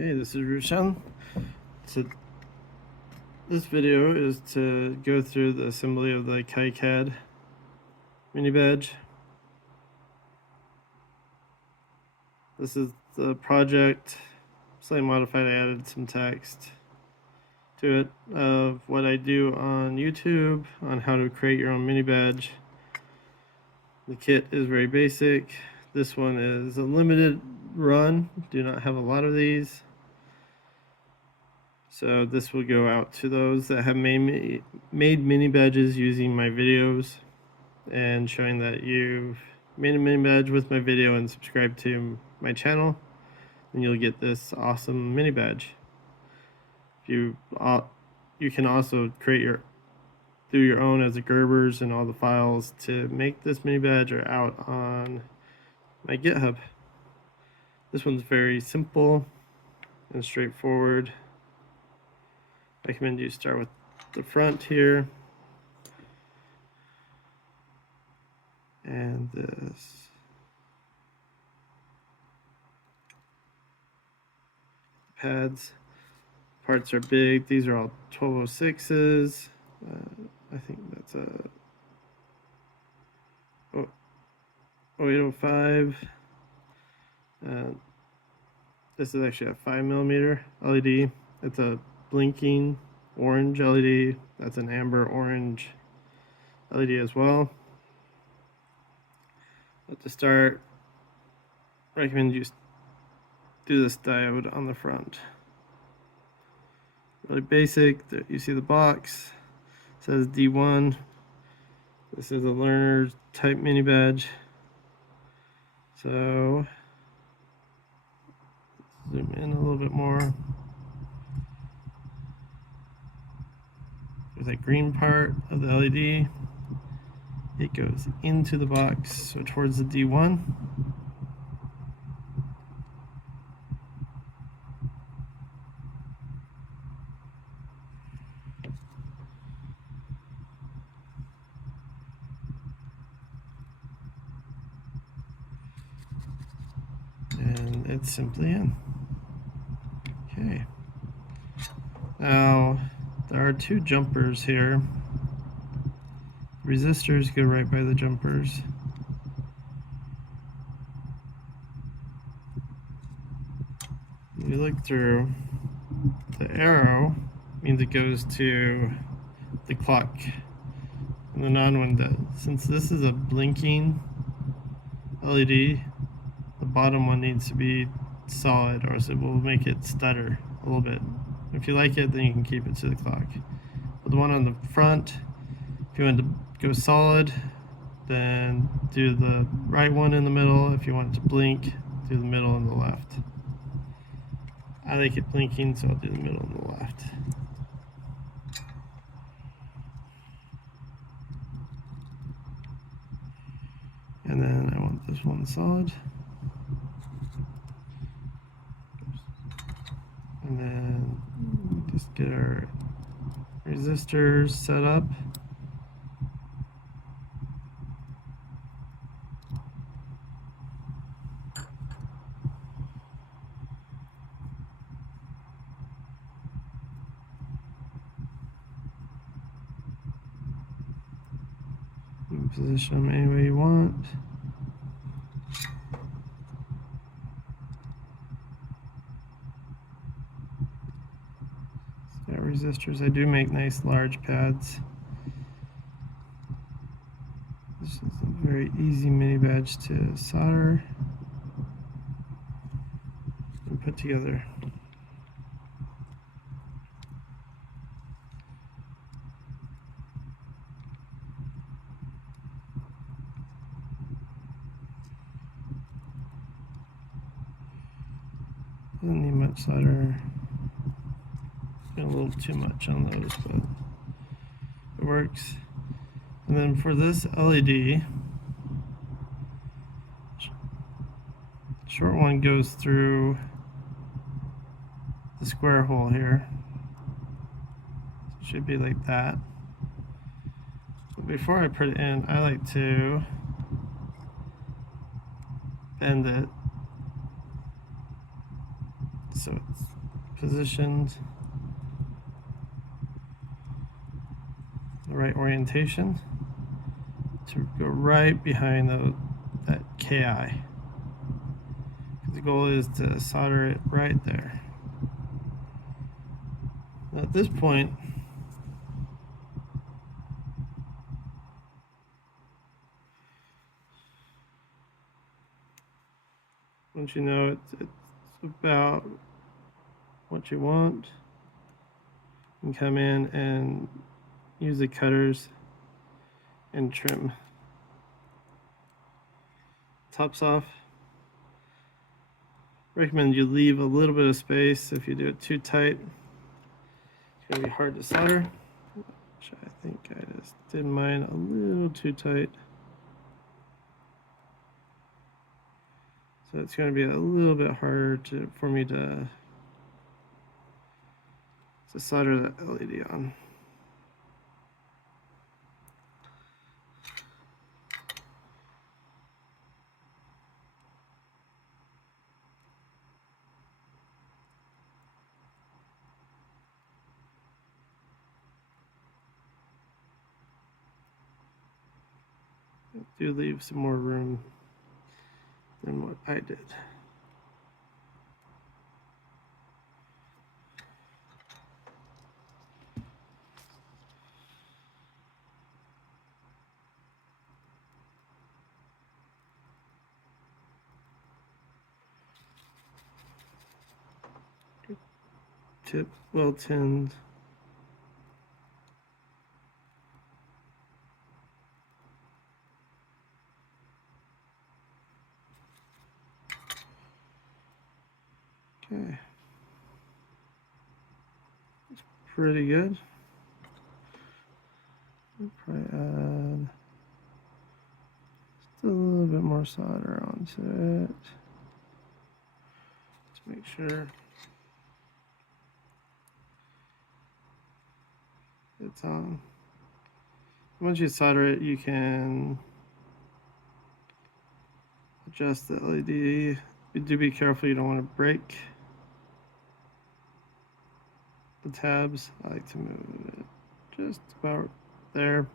Okay, this is Rushan. So this video is to go through the assembly of the KiCad Minibadge. This is the project, slightly modified. I added some text to it of what I do on YouTube on how to create your own Minibadge. The kit is very basic. This one is a limited run. Do not have a lot of these. So this will go out to those that have made mini badges using my videos and showing that you've made a mini badge with my video and subscribed to my channel, and you'll get this awesome mini badge. You can also create do your own as a Gerbers, and all the files to make this mini badge are out on my GitHub. This one's very simple and straightforward. I recommend you start with the front here and this. Pads parts are big. These are all 1206s. I think that's a 0805. This is actually a 5mm LED. It's a blinking orange LED. That's an amber orange LED as well. But to start, I recommend you do this diode on the front. Really basic. You see the box. It says D1. This is a learner type mini badge. So zoom in a little bit more. There's that green part of the LED. It goes into the box, so towards the D1. And it's simply in. Okay. Now, there are two jumpers here. Resistors go right by the jumpers. When you look through, the arrow means it goes to the clock, and the non one does. Since this is a blinking LED, the bottom one needs to be solid, or else it will make it stutter a little bit. If you like it, then you can keep it to the clock. But the one on the front, if you want to go solid, then do the right one in the middle. If you want it to blink, do the middle and the left. I like it blinking, so I'll do the middle and the left. And then I want this one solid. And then just get our resistors set up. You can position them any way you want. Resistors. I do make nice large pads. This is a very easy mini badge to solder and put together. Doesn't need much solder. A little too much on those, but it works. And then for this LED, short one goes through the square hole here. So it should be like that. But before I put it in, I like to bend it so it's positioned the right orientation to go right behind that KI. The goal is to solder it right there. Now at this point, once you know it's about what you want, you can come in and use the cutters and trim tops off. Recommend you leave a little bit of space. If you do it too tight, it's going to be hard to solder, which I think I just did mine a little too tight. So it's going to be a little bit harder for me to solder that LED on. I do leave some more room than what I did. Tip well tinned. Okay. It's pretty good. I'll probably add just a little bit more solder onto it to make sure it's on. Once you solder it, you can adjust the LED. Do be careful, you don't want to break the tabs. I like to move it just about there.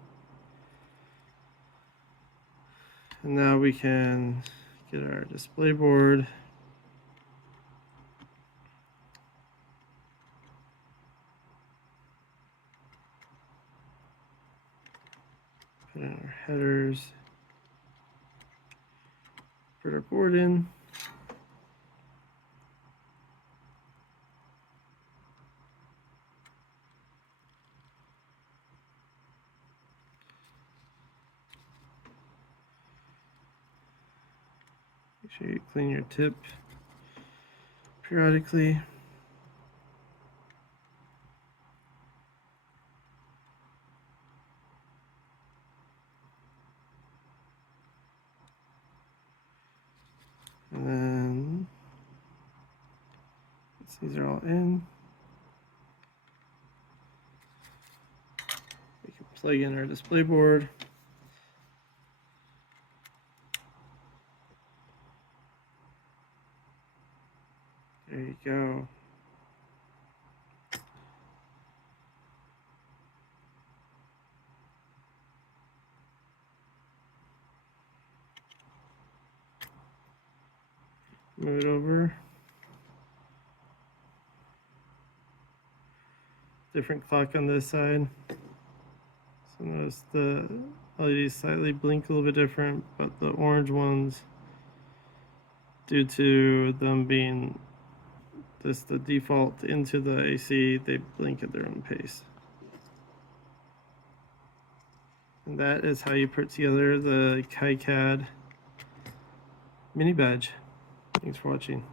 And now we can get our display board. Put in our headers. Put our board in. Make sure you clean your tip periodically. And then once these are all in, we can plug in our display board. There you go. Move it over. Different clock on this side. So notice the LEDs slightly blink a little bit different, but the orange ones, due to them being the default into the AC, they blink at their own pace. And that is how you put together the KiCad Minibadge. Thanks for watching.